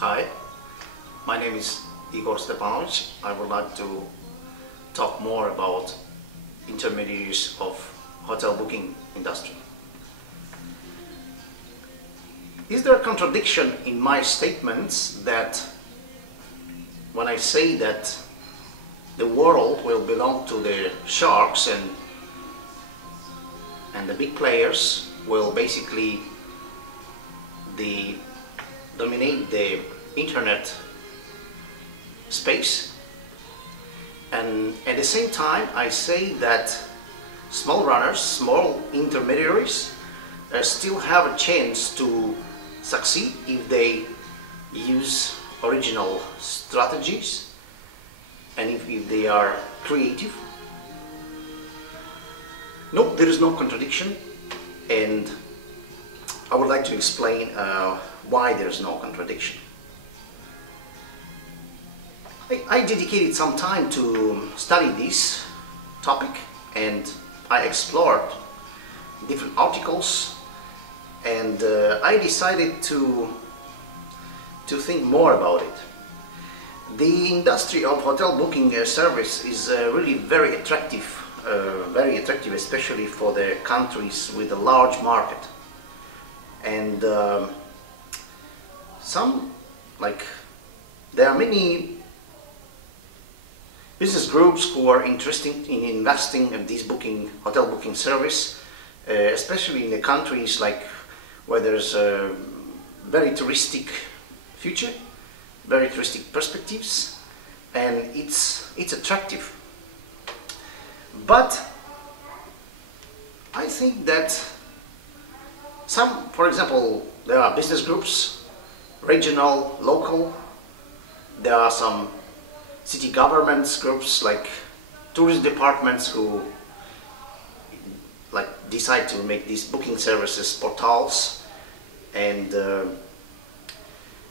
Hi, my name is Igor Stepanovich. I would like to talk more about intermediaries of hotel booking industry. Is there a contradiction in my statements that when I say that the world will belong to the sharks and the big players will basically dominate the internet space, and at the same time I say that small runners, small intermediaries still have a chance to succeed if they use original strategies and if they are creative? No, there is no contradiction, and I would like to explain why there is no contradiction. I dedicated some time to study this topic, and I explored different articles, and I decided to think more about it. The industry of hotel booking service is really very attractive, especially for the countries with a large market. And there are many business groups who are interested in investing in this hotel booking service, especially in the countries where there's a very touristic future, very touristic perspectives, and it's attractive. But I think that for example, there are business groups, regional, local. There are some city governments groups like tourist departments who decide to make these booking services portals, and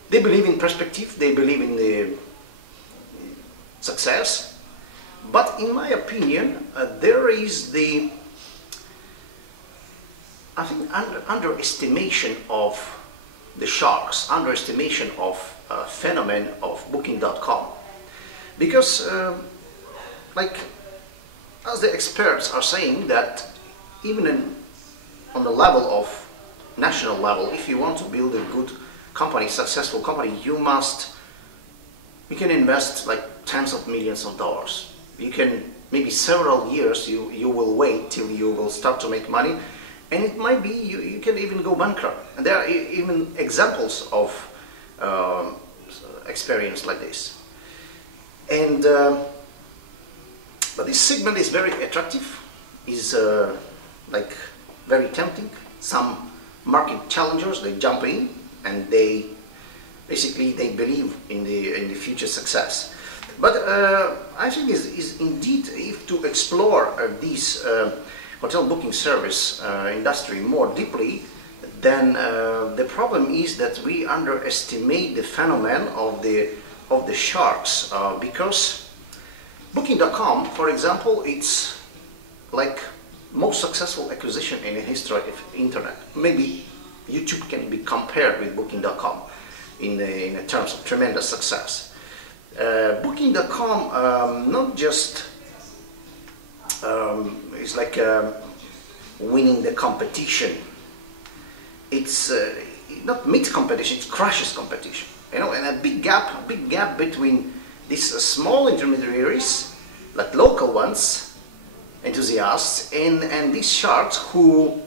they believe in perspective, they believe in the success. But in my opinion, there is I think underestimation of the sharks, underestimation of phenomenon of Booking.com, because as the experts are saying that even on the level of national level, if you want to build a good company, successful company, you can invest tens of millions of dollars. You can maybe several years you will wait till you will start to make money, and it might be you can even go bankrupt. And there are even examples of experience like this. And but this segment is very attractive, is very tempting. Some market challengers, they jump in and they believe in the future success. But I think is indeed, if to explore this hotel booking service industry more deeply, then the problem is that we underestimate the phenomenon of the sharks, because Booking.com, for example, it's most successful acquisition in the history of internet. Maybe YouTube can be compared with Booking.com in terms of tremendous success. Booking.com not just is winning the competition. It's not meets competition; it crushes competition. And a big gap between these small intermediaries, like local ones, enthusiasts, and these sharks who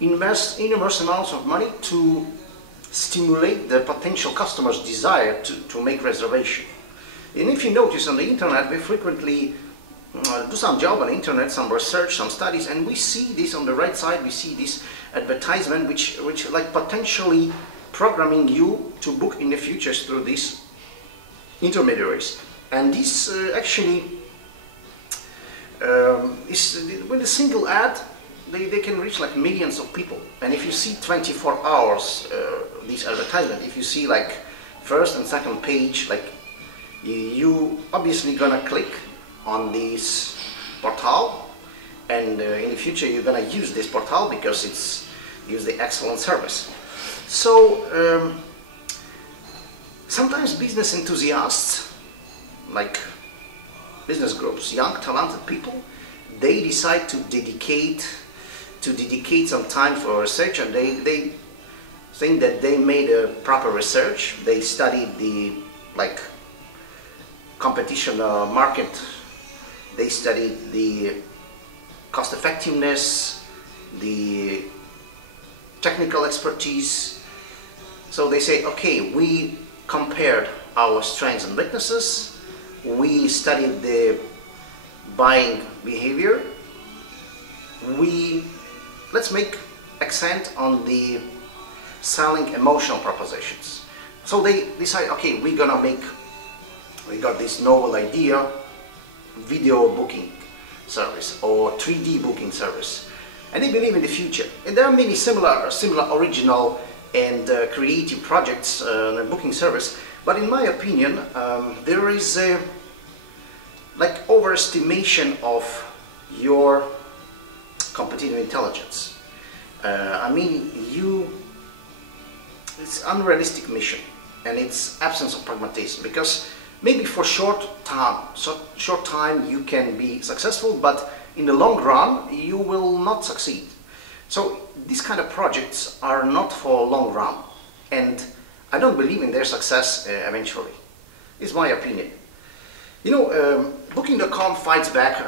invest enormous amounts of money to stimulate the potential customers' desire to make reservation. And if you notice on the internet, we frequently do some job on the internet, some research, some studies, and we see this on the right side. We see this advertisement which potentially programming you to book in the future through these intermediaries. And this actually is with a single ad, they can reach millions of people. And if you see 24 hours this advertisement, if you see first and second page, you obviously gonna click on this portal, and in the future you're gonna use this portal because it's gives the excellent service. So sometimes business enthusiasts, like business groups, young talented people, they decide to dedicate some time for research, and they think that they made a proper research. They studied the competition market, they studied the cost effectiveness, the technical expertise. So they say, okay, we compared our strengths and weaknesses, we studied the buying behavior, let's make accent on the selling emotional propositions. So they decide, okay, we got this novel idea, video booking service or 3D booking service, and they believe in the future. And there are many similar original and creative projects in the booking service, but in my opinion there is a overestimation of your competitive intelligence. I mean, it's unrealistic mission, and it's absence of pragmatism, because maybe for short time you can be successful, but in the long run you will not succeed. So these kind of projects are not for long run, and I don't believe in their success eventually. It's my opinion. You know, Booking.com fights back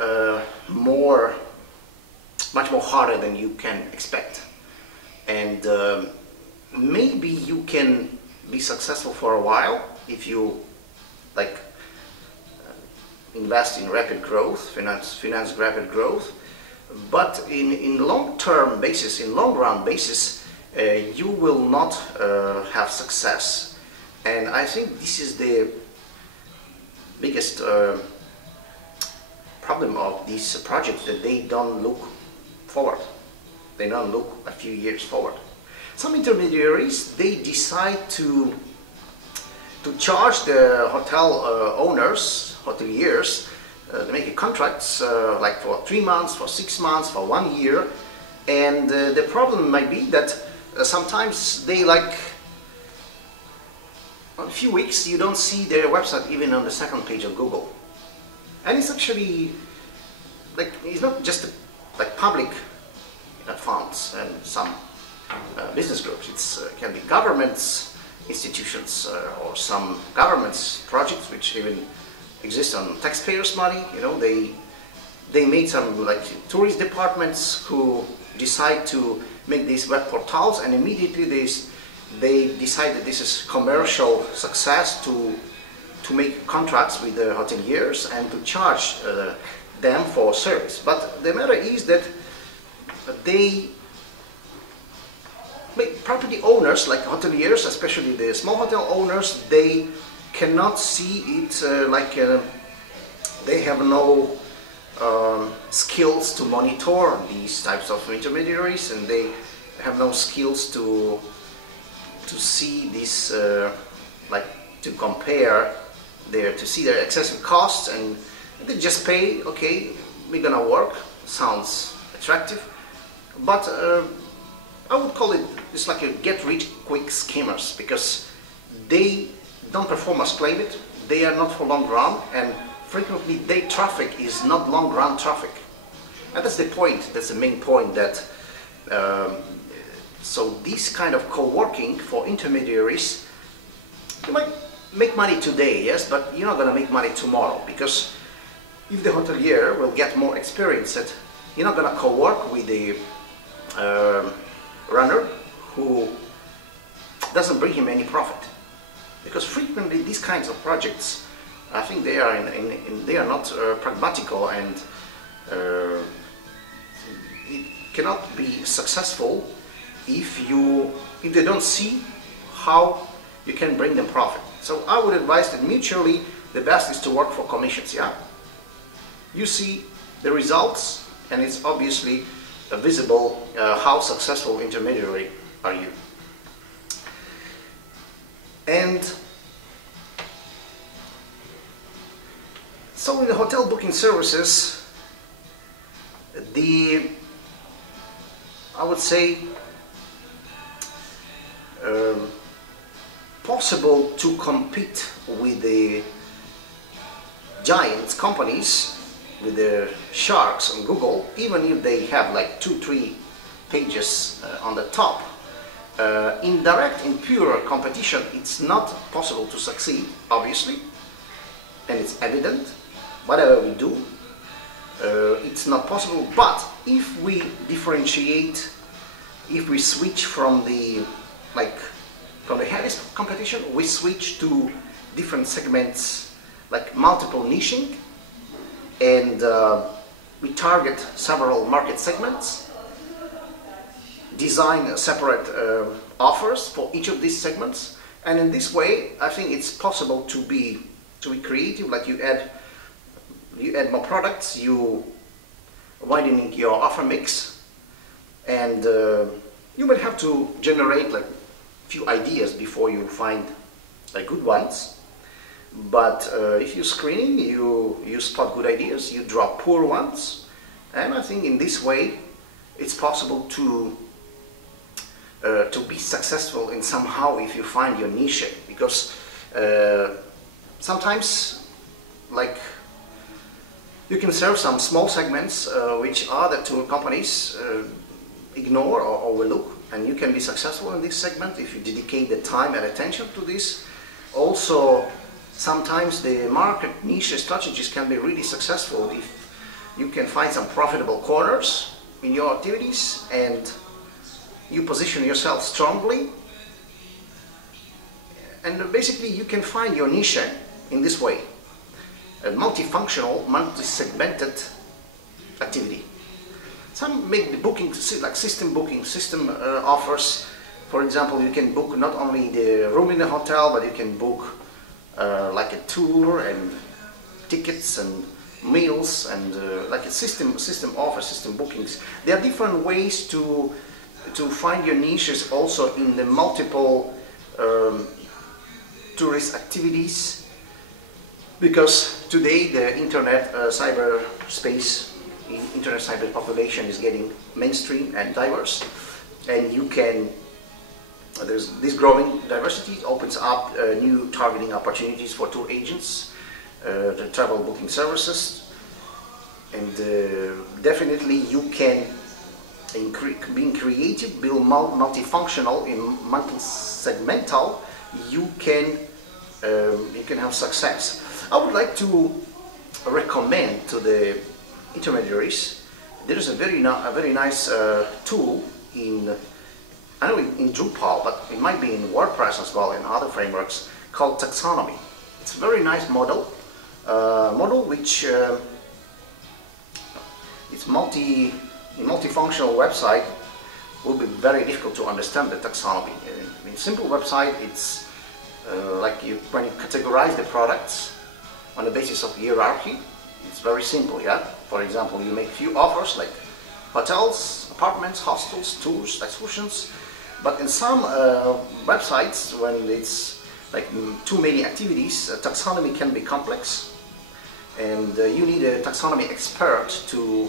much more harder than you can expect, and maybe you can be successful for a while if you invest in rapid growth, finance rapid growth, but in long-term basis, in long-run basis, you will not have success. And I think this is the biggest problem of these projects, that they don't look forward. They don't look a few years forward. Some intermediaries, they decide to charge the hotel owners, hoteliers, they make contracts like for 3 months, for 6 months, for 1 year, and the problem might be that sometimes they a few weeks you don't see their website even on the second page of Google. And it's actually it's not just public funds and some business groups. It can be governments, institutions, or some governments projects which even exist on taxpayers' money. You know, they made some tourist departments who decide to make these web portals, and immediately they decide that this is commercial success to make contracts with the hoteliers and to charge them for service. But the matter is that property owners, like hoteliers, especially the small hotel owners, they cannot see it they have no skills to monitor these types of intermediaries, and they have no skills to see this, to compare to see their excessive costs, and they just pay, okay, we're gonna work, sounds attractive, but I would call it a get-rich-quick schemers, because they don't perform as claimed, they are not for long run, and frequently their traffic is not long run traffic. And that's the point, that's the main point, that so this kind of co-working for intermediaries, you might make money today, yes, but you're not going to make money tomorrow, because if the hotelier will get more experience, you're not going to co-work with the runner who doesn't bring him any profit, because frequently these kinds of projects, I think they are they are not pragmatical, and it cannot be successful if they don't see how you can bring them profit. So I would advise that mutually the best is to work for commissions. Yeah, you see the results, and it's obviously visible how successful intermediary are you. And so in the hotel booking services, possible to compete with the giant companies, with the sharks on Google, even if they have like 2-3 pages on the top. In direct, in pure competition, it's not possible to succeed, obviously, and it's evident. Whatever we do, it's not possible. But if we differentiate, if we switch from the heaviest competition, we switch to different segments, like multiple niching, and we target several market segments, design separate offers for each of these segments, and in this way I think it's possible to be creative. Like you add more products, you widening your offer mix, and you will have to generate like few ideas before you find like good ones. But if you're screening, you spot good ideas, you drop poor ones, and I think in this way it's possible to be successful in somehow if you find your niche. Because sometimes, like, you can serve some small segments which other tour companies ignore or overlook, and you can be successful in this segment if you dedicate the time and attention to this. Also, sometimes the market niche strategies can be really successful if you can find some profitable corners in your activities and you position yourself strongly, and basically you can find your niche in this way. A multifunctional, multi-segmented activity. Some make the booking like system booking, system offers. For example, you can book not only the room in the hotel, but you can book like a tour and tickets and meals and like a system offer, system bookings. There are different ways to find your niches also in the multiple tourist activities, because today the internet cyberspace, internet cyber population is getting mainstream and diverse, and you can, there's this growing diversity opens up new targeting opportunities for tour agents, the travel booking services, and definitely you can, being creative, build multifunctional, in multi-segmental, you can have success. I would like to recommend to the intermediaries, there is a very nice tool in, I know in Drupal, but it might be in WordPress as well, and other frameworks, called Taxonomy. It's a very nice model which it's multifunctional website. Will be very difficult to understand the taxonomy. In simple website, it's like when you categorize the products on the basis of hierarchy, it's very simple. Yeah. For example, you make few offers like hotels, apartments, hostels, tours, excursions. But in some websites, when it's like too many activities, taxonomy can be complex, and you need a taxonomy expert to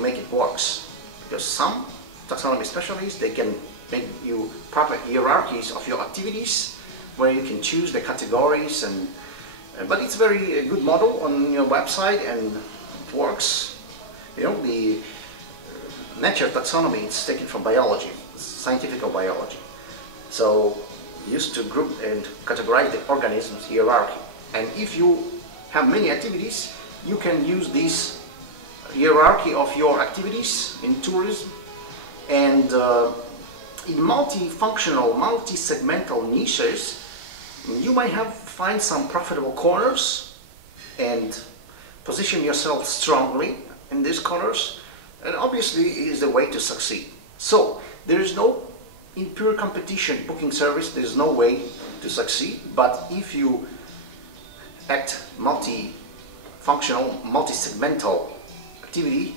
make it works. Because some taxonomy specialists, they can make you proper hierarchies of your activities, where you can choose the categories, and but it's very good model on your website and it works. You know, the nature taxonomy is taken from biology, scientific biology. So used to group and categorize the organisms hierarchy. And if you have many activities, you can use this hierarchy of your activities in tourism, and in multifunctional, multi-segmental niches, you might find some profitable corners and position yourself strongly in these corners, and obviously it is the way to succeed. So there is no, in pure competition booking service, there is no way to succeed. But if you act multifunctional, multi-segmental activity,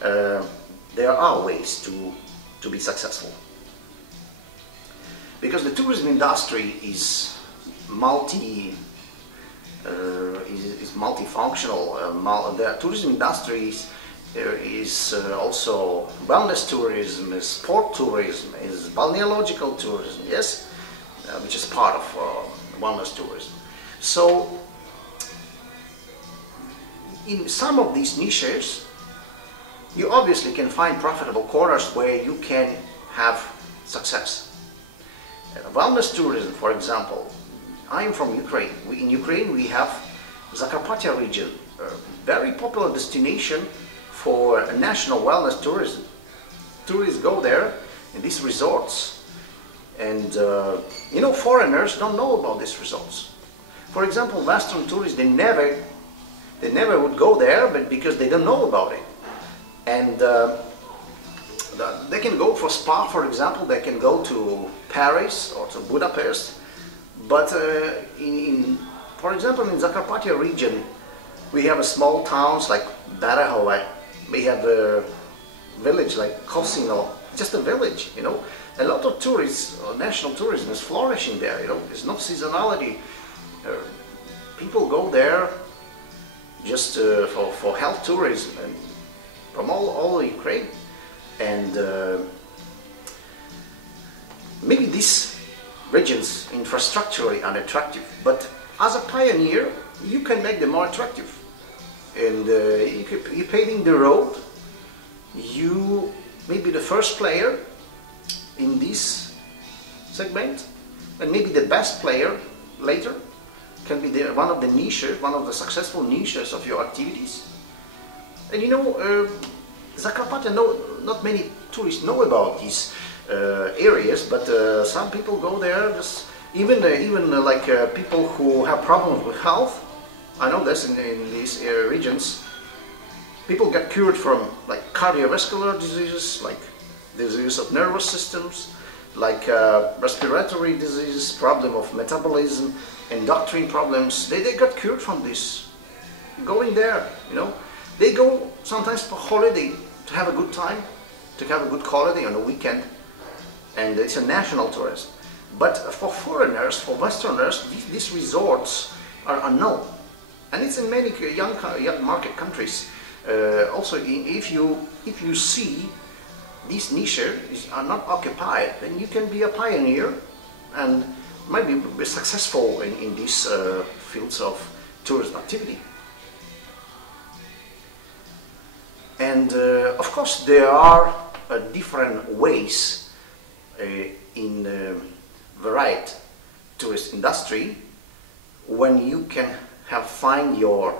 there are ways to be successful. Because the tourism industry is multifunctional. The tourism industry is also wellness tourism, is sport tourism, is balneological tourism. Yes, which is part of wellness tourism. So in some of these niches, you obviously can find profitable corners where you can have success. Wellness tourism, for example, I am from Ukraine. In Ukraine we have Zakarpattia region, a very popular destination for national wellness tourism. Tourists go there in these resorts, and you know, foreigners don't know about these resorts. For example, Western tourists, they never would go there, but because they don't know about it. And they can go for spa, for example, they can go to Paris or to Budapest, but for example, in Zakarpattia region, we have small towns like Berehove, we have a village like Kosino, just a village, you know. A lot of tourists, national tourism is flourishing there, you know, there's no seasonality. People go there just for health tourism and from all Ukraine. And maybe these regions infrastructurally unattractive, but as a pioneer you can make them more attractive. And you're paving the road, you may be the first player in this segment, and maybe the best player later, can be one of the niches, one of the successful niches of your activities. And you know, Zakarpattia, not many tourists know about these areas, but some people go there, just even like people who have problems with health. I know this in these regions, people get cured from like cardiovascular diseases, like disease of nervous systems, like respiratory disease, problem of metabolism, endocrine problems. They got cured from this, going there, you know. They go sometimes for holiday, to have a good time, to have a good holiday on a weekend, and it's a national tourism. But for foreigners, for Westerners, these resorts are unknown. And it's in many young market countries. Also, if you see these niches are not occupied, then you can be a pioneer and maybe be successful in these fields of tourism activity. And of course, there are different ways in varied tourist industry when you can find your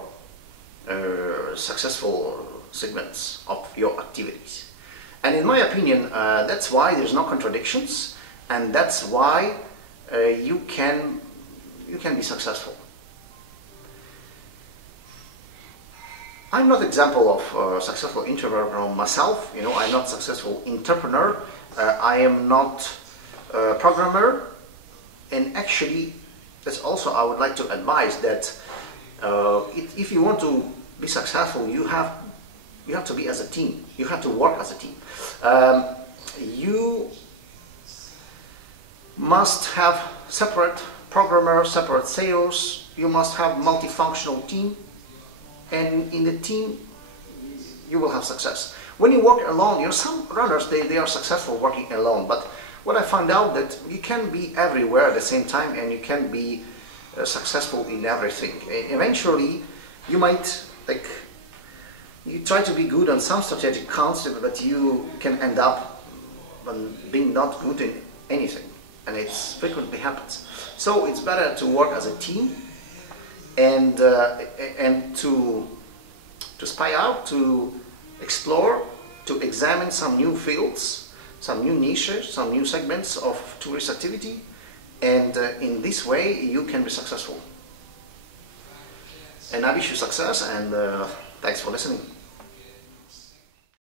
successful segments of your activities. And in my opinion, that's why there's no contradictions, and that's why you can be successful. I'm not an example of successful entrepreneur myself. You know, I'm not successful entrepreneur. I am not a programmer, and actually, that's also I would like to advise that if you want to be successful, you have to be as a team. You have to work as a team. You must have separate programmer, separate sales. You must have multifunctional team, and in the team you will have success. When you work alone, you know, some runners they are successful working alone, but what I found out that you can be everywhere at the same time, and you can be successful in everything. Eventually, you might you try to be good on some strategic concept, but you can end up being not good in anything, and it frequently happens. So it's better to work as a team and to spy out, to explore, to examine some new fields, some new niches, some new segments of tourist activity, and in this way you can be successful. And I wish you success, and thanks for listening.